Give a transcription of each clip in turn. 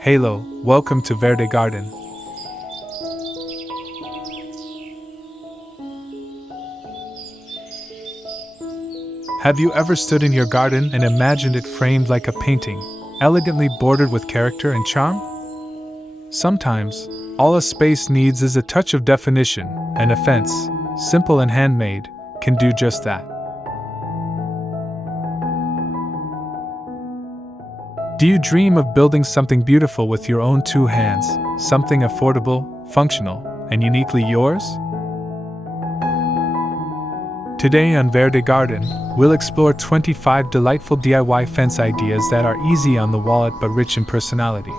Hello, welcome to Verde Garden. Have you ever stood in your garden and imagined it framed like a painting, elegantly bordered with character and charm? Sometimes, all a space needs is a touch of definition, and a fence, simple and handmade, can do just that. Do you dream of building something beautiful with your own two hands, something affordable, functional, and uniquely yours? Today on Verde Garden, we'll explore 25 delightful DIY fence ideas that are easy on the wallet but rich in personality.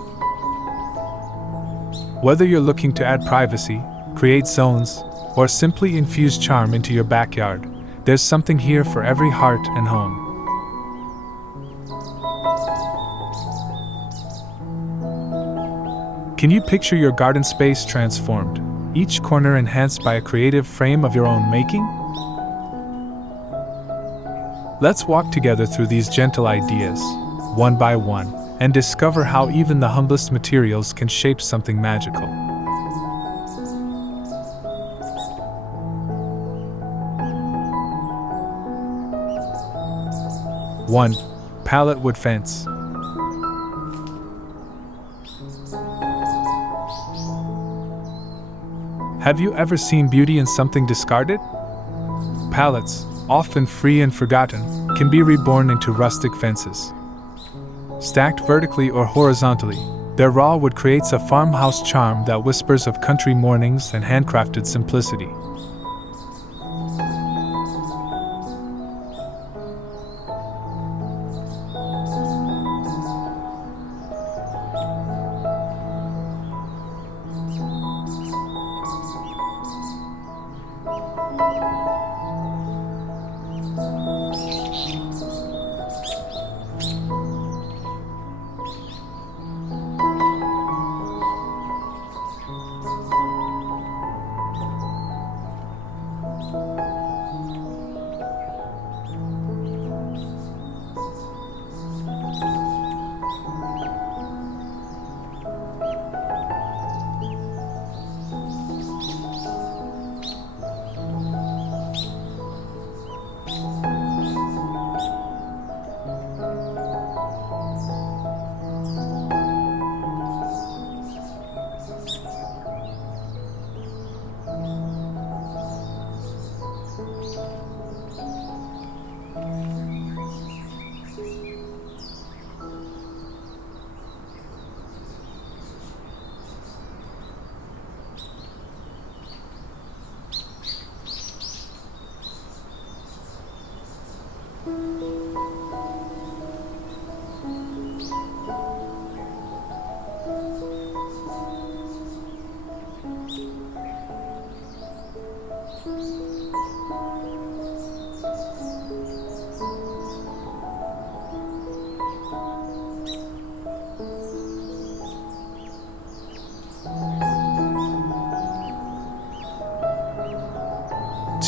Whether you're looking to add privacy, create zones, or simply infuse charm into your backyard, there's something here for every heart and home. Can you picture your garden space transformed, each corner enhanced by a creative frame of your own making? Let's walk together through these gentle ideas, one by one, and discover how even the humblest materials can shape something magical. One, pallet wood fence. Have you ever seen beauty in something discarded? Pallets, often free and forgotten, can be reborn into rustic fences. Stacked vertically or horizontally, their raw wood creates a farmhouse charm that whispers of country mornings and handcrafted simplicity.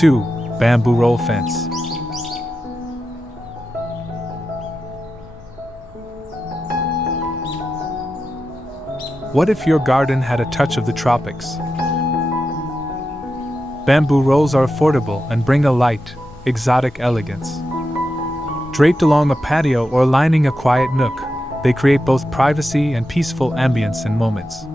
Two, bamboo roll fence. What if your garden had a touch of the tropics? Bamboo rolls are affordable and bring a light, exotic elegance. Draped along a patio or lining a quiet nook, they create both privacy and peaceful ambience in moments.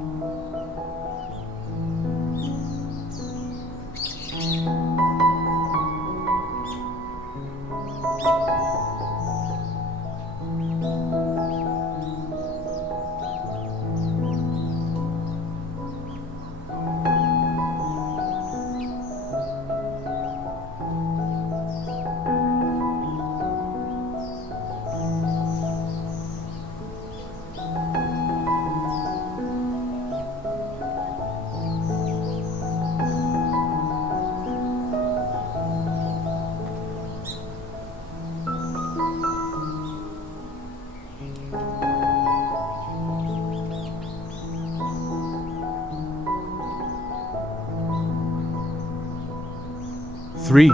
Three,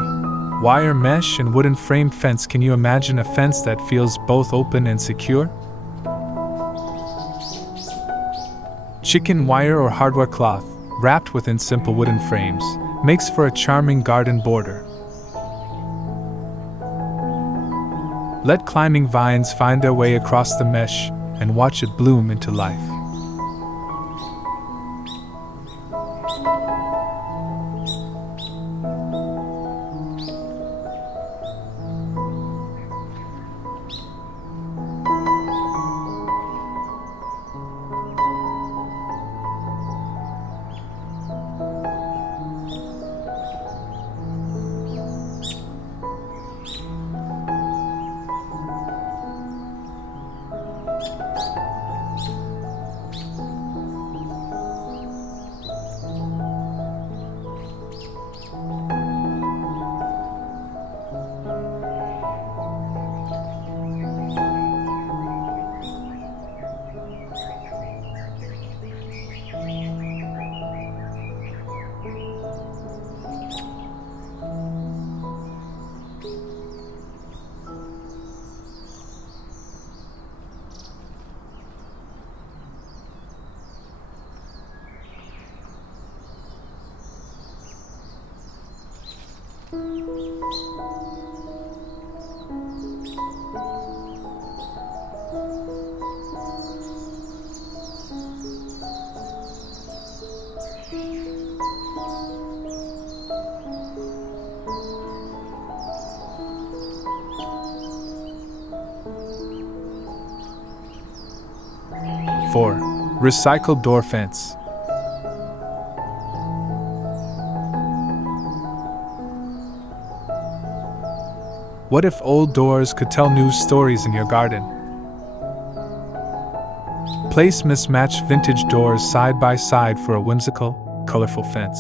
Wire mesh and wooden framed fence. Can you imagine a fence that feels both open and secure? Chicken wire or hardware cloth, wrapped within simple wooden frames, makes for a charming garden border. Let climbing vines find their way across the mesh and watch it bloom into life. Recycled door fence. What if old doors could tell new stories in your garden? Place mismatched vintage doors side by side for a whimsical, colorful fence.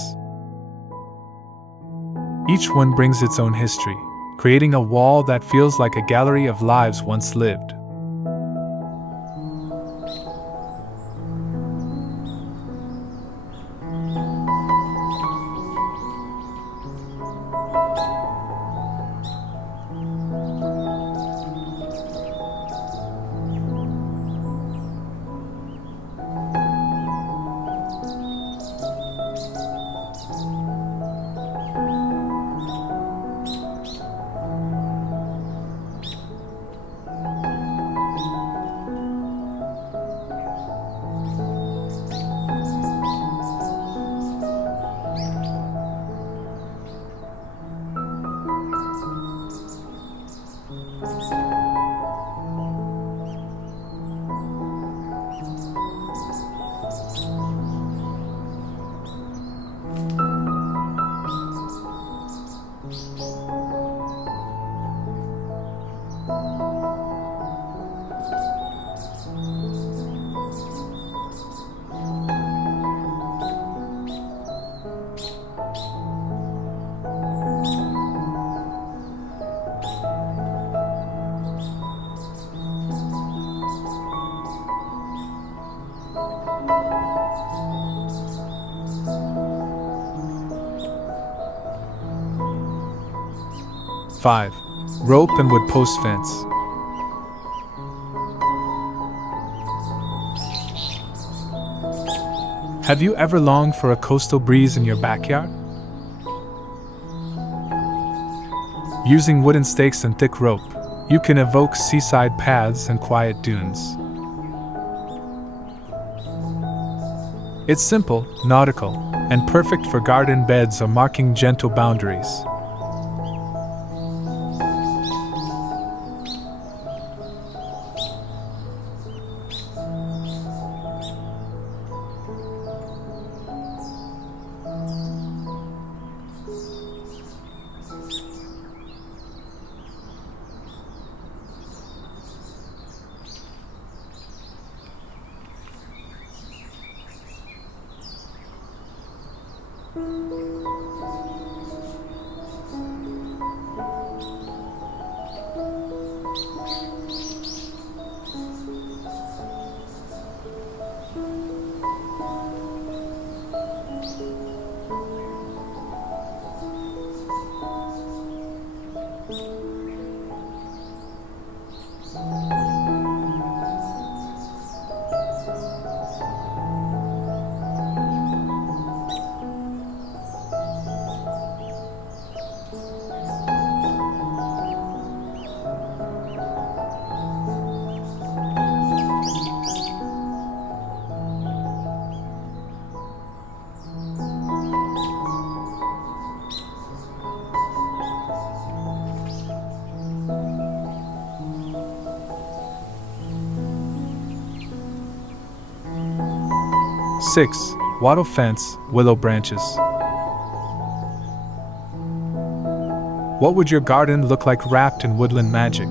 Each one brings its own history, creating a wall that feels like a gallery of lives once lived. Five, rope and wood post fence. Have you ever longed for a coastal breeze in your backyard? Using wooden stakes and thick rope, you can evoke seaside paths and quiet dunes. It's simple, nautical, and perfect for garden beds or marking gentle boundaries. 6. Wattle fence, willow branches. What would your garden look like wrapped in woodland magic?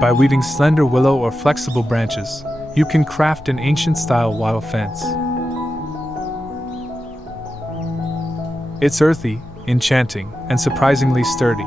By weaving slender willow or flexible branches, you can craft an ancient-style wattle fence. It's earthy, enchanting, and surprisingly sturdy.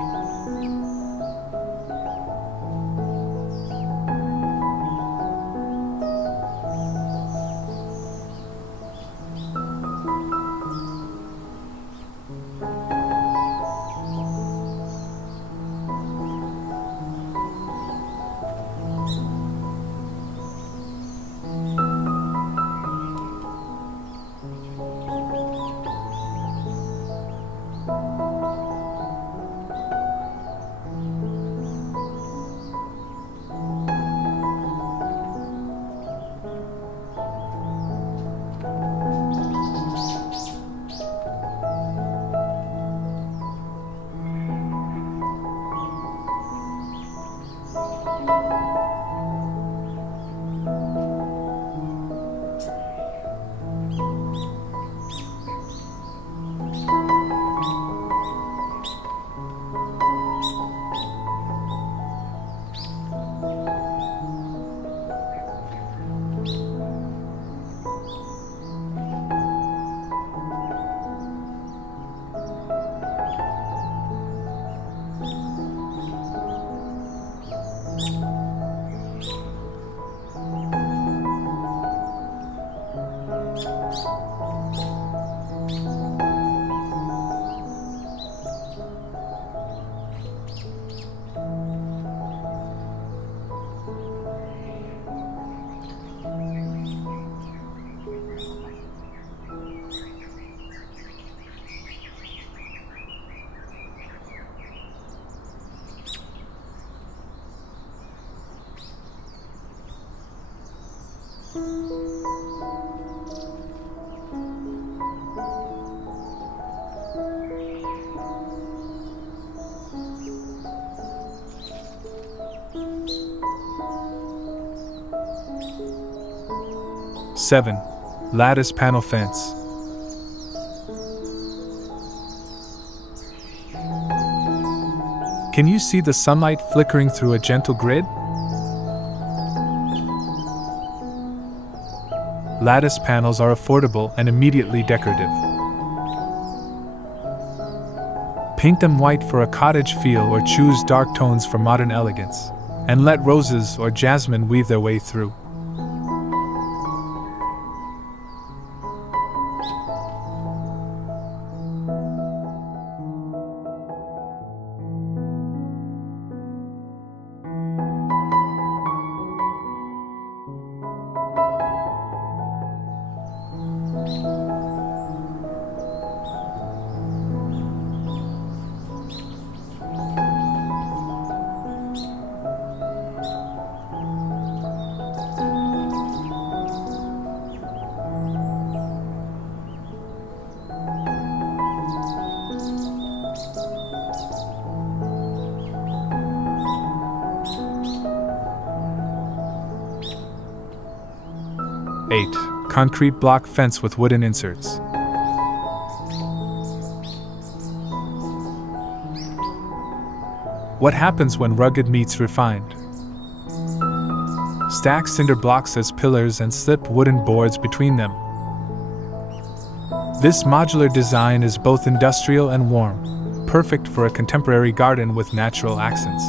Seven. Lattice panel fence. Can you see the sunlight flickering through a gentle grid? Lattice panels are affordable and immediately decorative. Paint them white for a cottage feel or choose dark tones for modern elegance, and let roses or jasmine weave their way through. Eight. Concrete block fence with wooden inserts. What happens when rugged meets refined? Stack cinder blocks as pillars and slip wooden boards between them. This modular design is both industrial and warm, perfect for a contemporary garden with natural accents.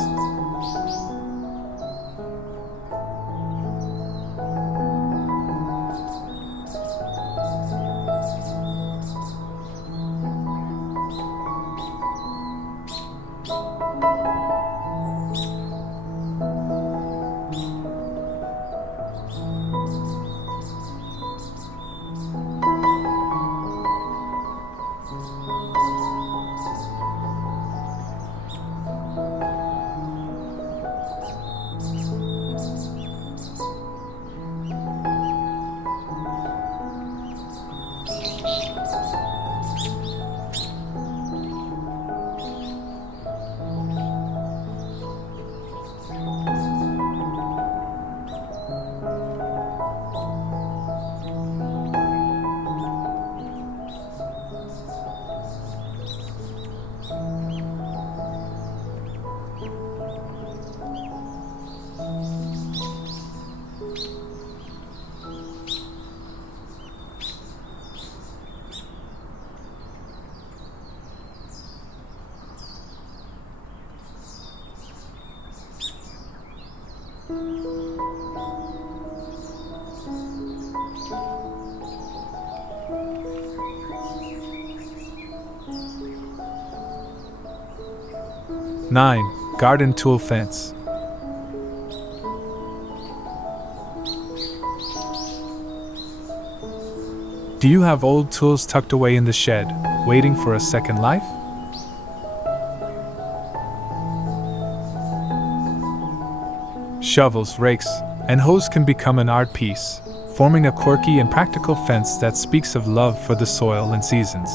9. Garden Tool Fence. Do you have old tools tucked away in the shed, waiting for a second life? Shovels, rakes, and hoes can become an art piece, forming a quirky and practical fence that speaks of love for the soil and seasons.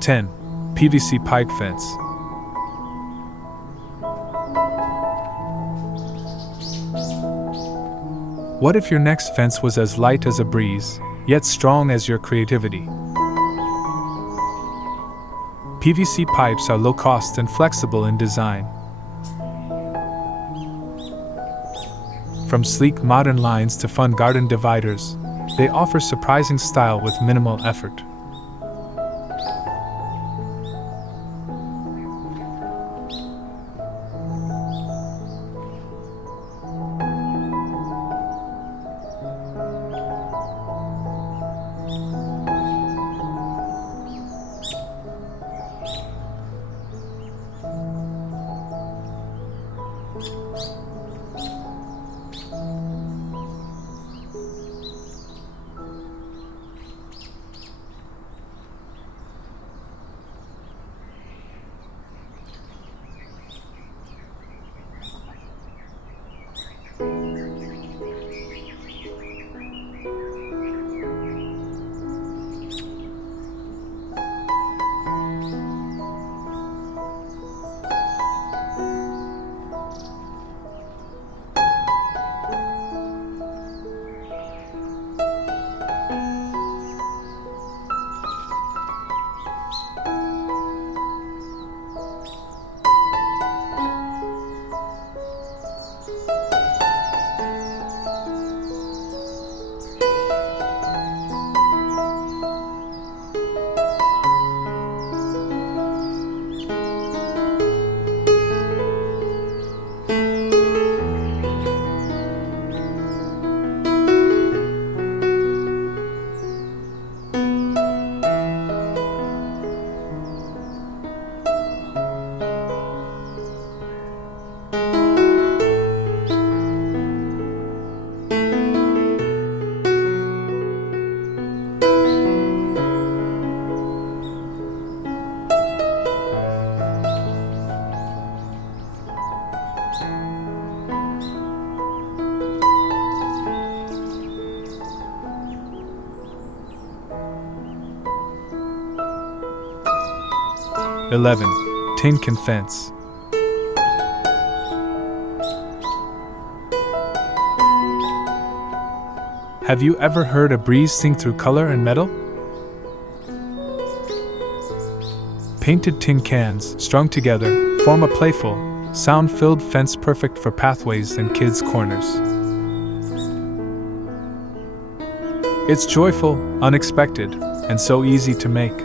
(10) PVC Pipe Fence. What if your next fence was as light as a breeze, yet strong as your creativity? PVC pipes are low cost and flexible in design. From sleek modern lines to fun garden dividers, they offer surprising style with minimal effort. (11) Tin Can Fence. Have you ever heard a breeze sing through color and metal? Painted tin cans, strung together, form a playful, sound-filled fence perfect for pathways and kids' corners. It's joyful, unexpected, and so easy to make.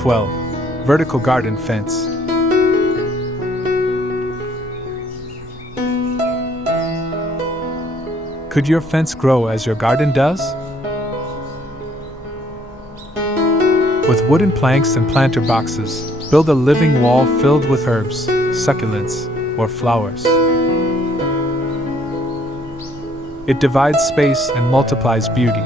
12. Vertical garden fence. Could your fence grow as your garden does? With wooden planks and planter boxes, build a living wall filled with herbs, succulents, or flowers. It divides space and multiplies beauty.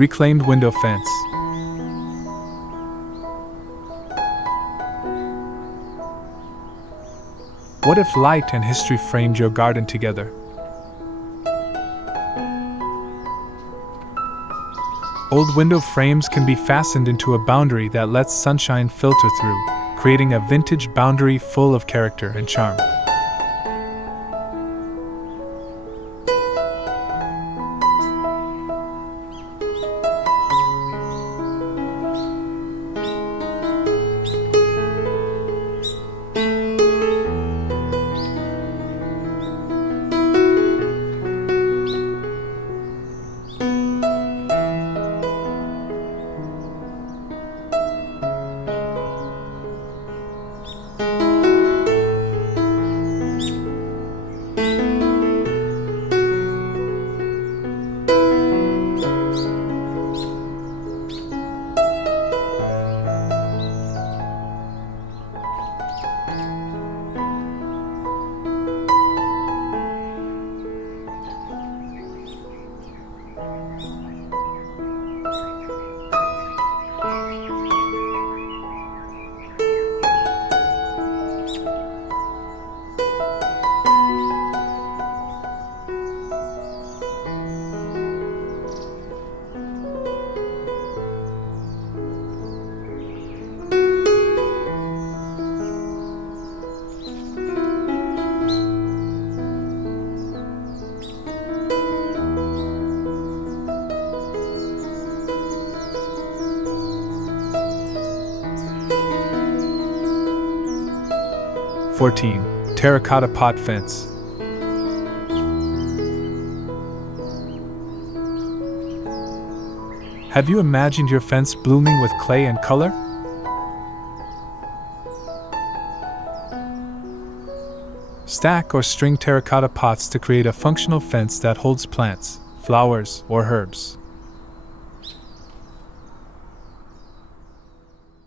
Reclaimed window fence. What if light and history framed your garden together? Old window frames can be fastened into a boundary that lets sunshine filter through, creating a vintage boundary full of character and charm. Terracotta Pot Fence. Have you imagined your fence blooming with clay and color? Stack or string terracotta pots to create a functional fence that holds plants, flowers, or herbs.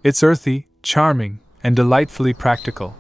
It's earthy, charming, and delightfully practical.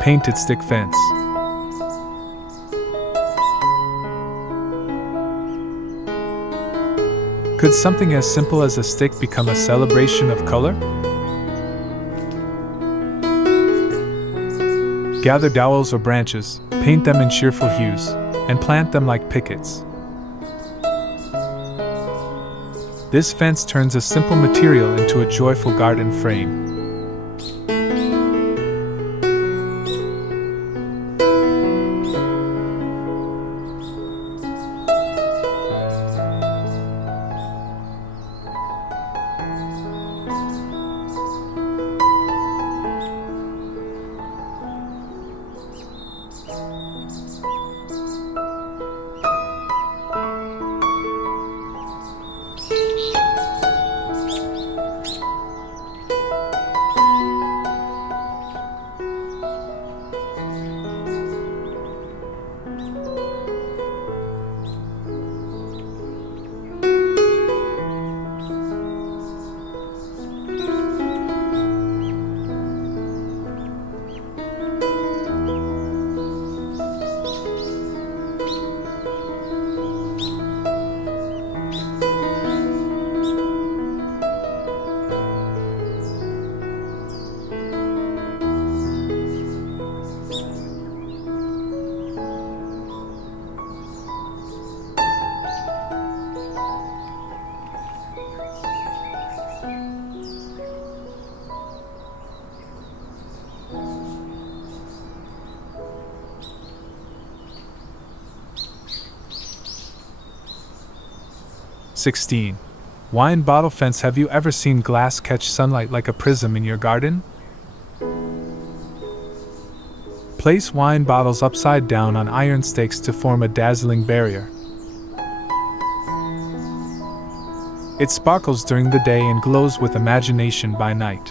Painted stick fence. Could something as simple as a stick become a celebration of color? Gather dowels or branches, paint them in cheerful hues, and plant them like pickets. This fence turns a simple material into a joyful garden frame. (16) Wine bottle fence. Have you ever seen glass catch sunlight like a prism in your garden? Place wine bottles upside down on iron stakes to form a dazzling barrier. It sparkles during the day and glows with imagination by night.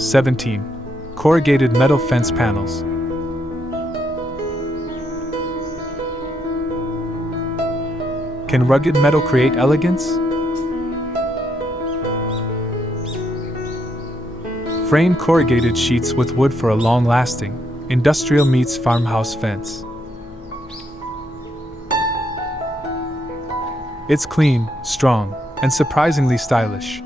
(17) Corrugated metal fence panels. Can rugged metal create elegance? Frame corrugated sheets with wood for a long-lasting, industrial meets farmhouse fence. It's clean, strong, and surprisingly stylish.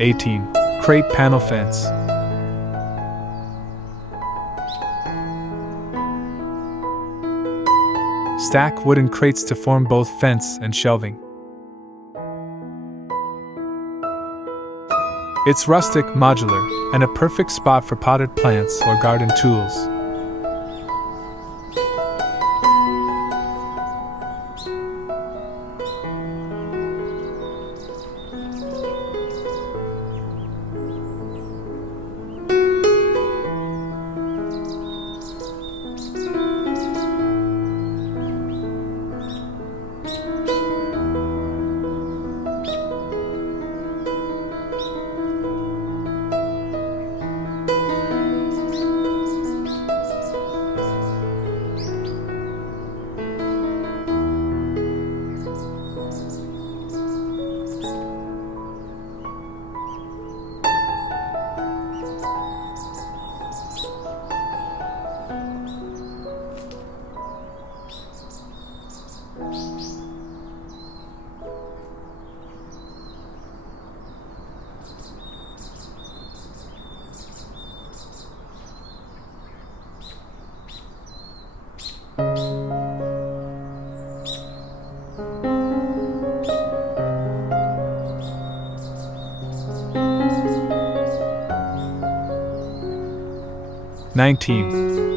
18. Crate Panel Fence. Stack wooden crates to form both fence and shelving. It's rustic, modular, and a perfect spot for potted plants or garden tools.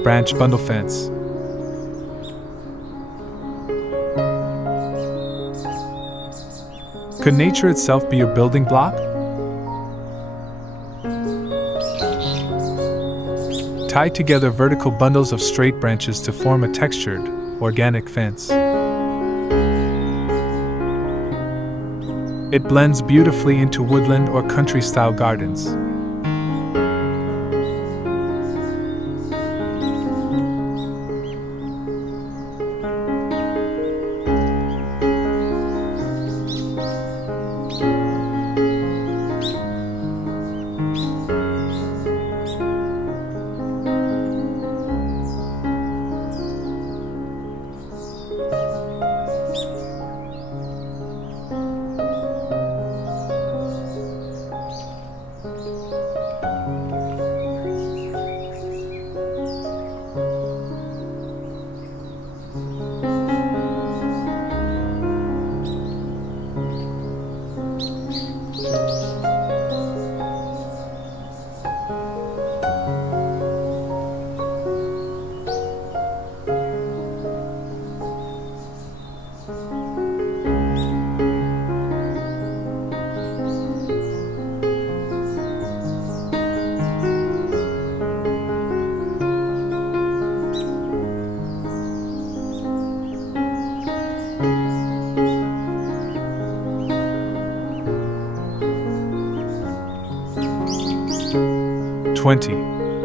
Branch Bundle Fence. Could nature itself be your building block? Tie together vertical bundles of straight branches to form a textured, organic fence. It blends beautifully into woodland or country-style gardens.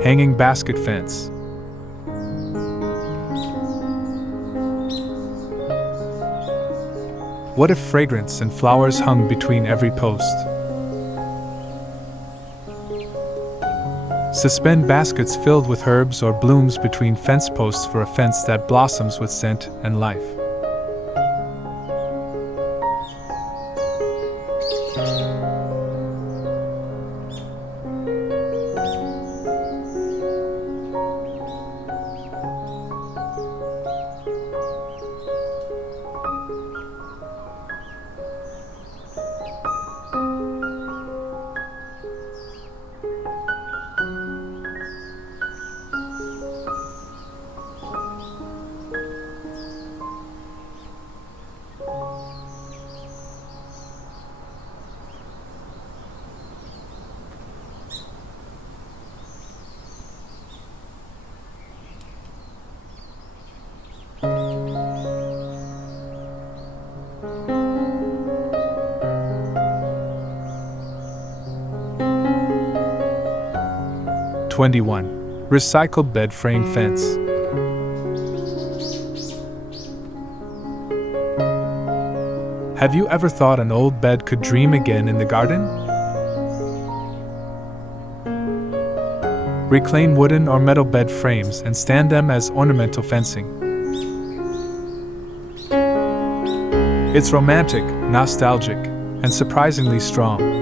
Hanging Basket Fence. What if fragrance and flowers hung between every post? Suspend baskets filled with herbs or blooms between fence posts for a fence that blossoms with scent and life. Recycled Bed Frame Fence. Have you ever thought an old bed could dream again in the garden? Reclaim wooden or metal bed frames and stand them as ornamental fencing. It's romantic, nostalgic, and surprisingly strong.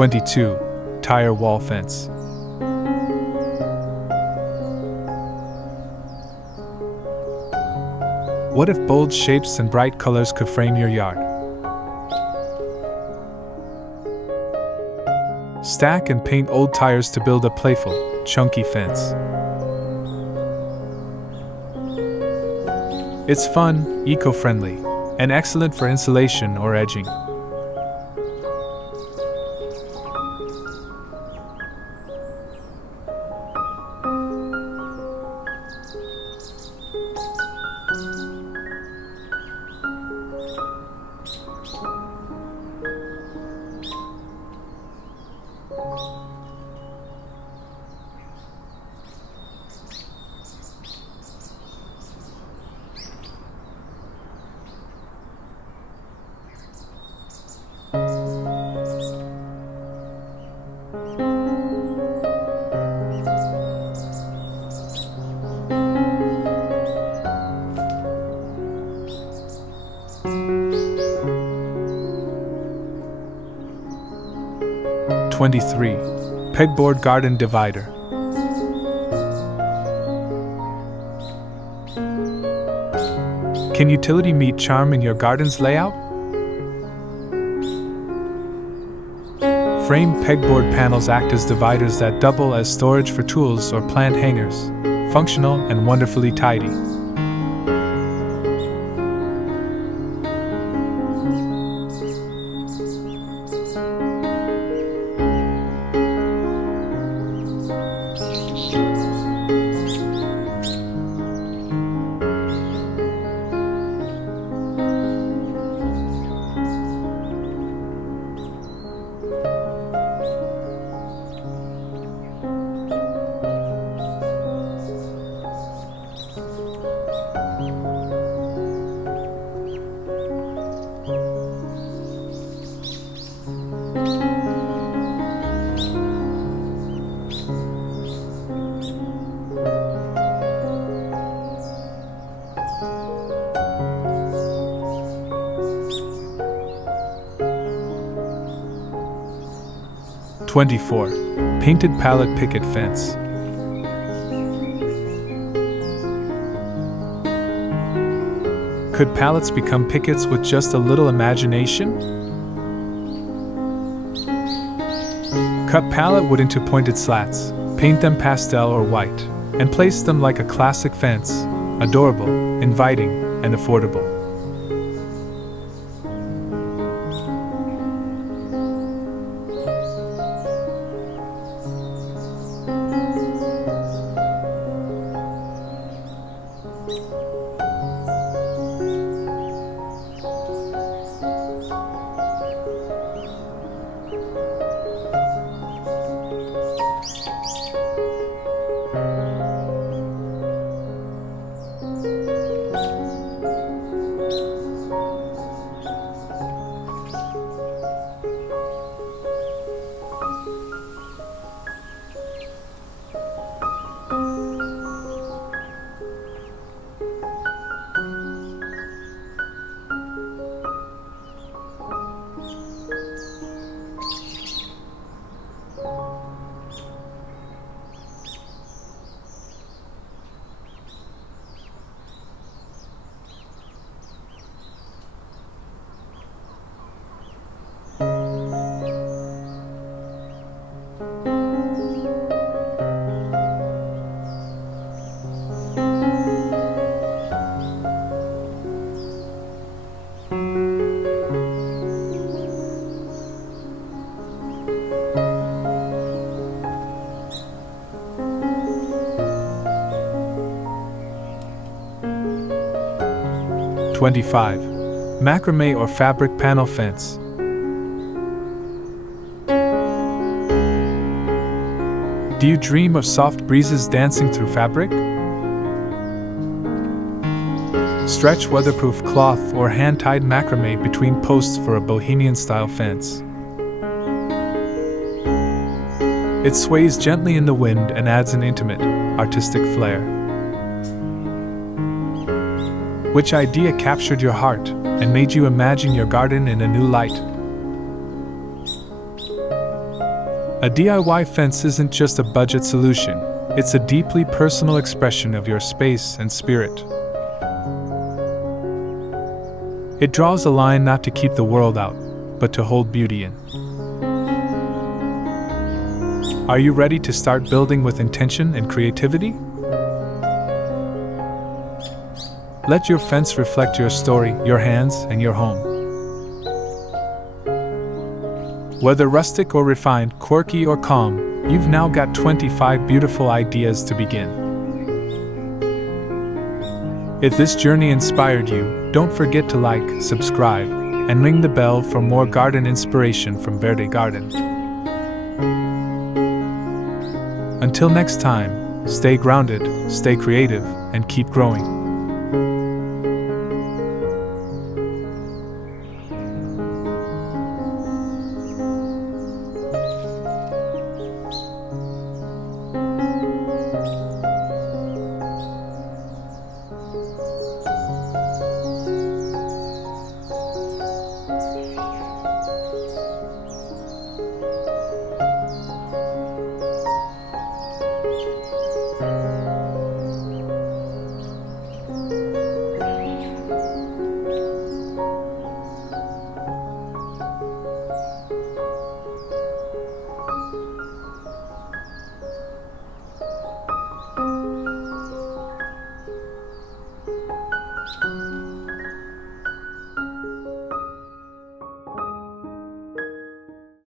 22. Tire wall fence. What if bold shapes and bright colors could frame your yard? Stack and paint old tires to build a playful, chunky fence. It's fun, eco-friendly, and excellent for insulation or edging. '23. Pegboard garden divider. Can utility meet charm in your garden's layout? Frame pegboard panels act as dividers that double as storage for tools or plant hangers, functional and wonderfully tidy. '24. Painted pallet picket fence. Could pallets become pickets with just a little imagination? Cut pallet wood into pointed slats, paint them pastel or white, and place them like a classic fence, adorable, inviting, and affordable. '25. Macrame or fabric panel fence. Do you dream of soft breezes dancing through fabric? Stretch weatherproof cloth or hand-tied macrame between posts for a bohemian-style fence. It sways gently in the wind and adds an intimate, artistic flair. Which idea captured your heart and made you imagine your garden in a new light? A DIY fence isn't just a budget solution, it's a deeply personal expression of your space and spirit. It draws a line not to keep the world out, but to hold beauty in. Are you ready to start building with intention and creativity? Let your fence reflect your story, your hands, and your home. Whether rustic or refined, quirky or calm, you've now got 25 beautiful ideas to begin. If this journey inspired you, don't forget to like, subscribe, and ring the bell for more garden inspiration from Verde Garden. Until next time, stay grounded, stay creative, and keep growing.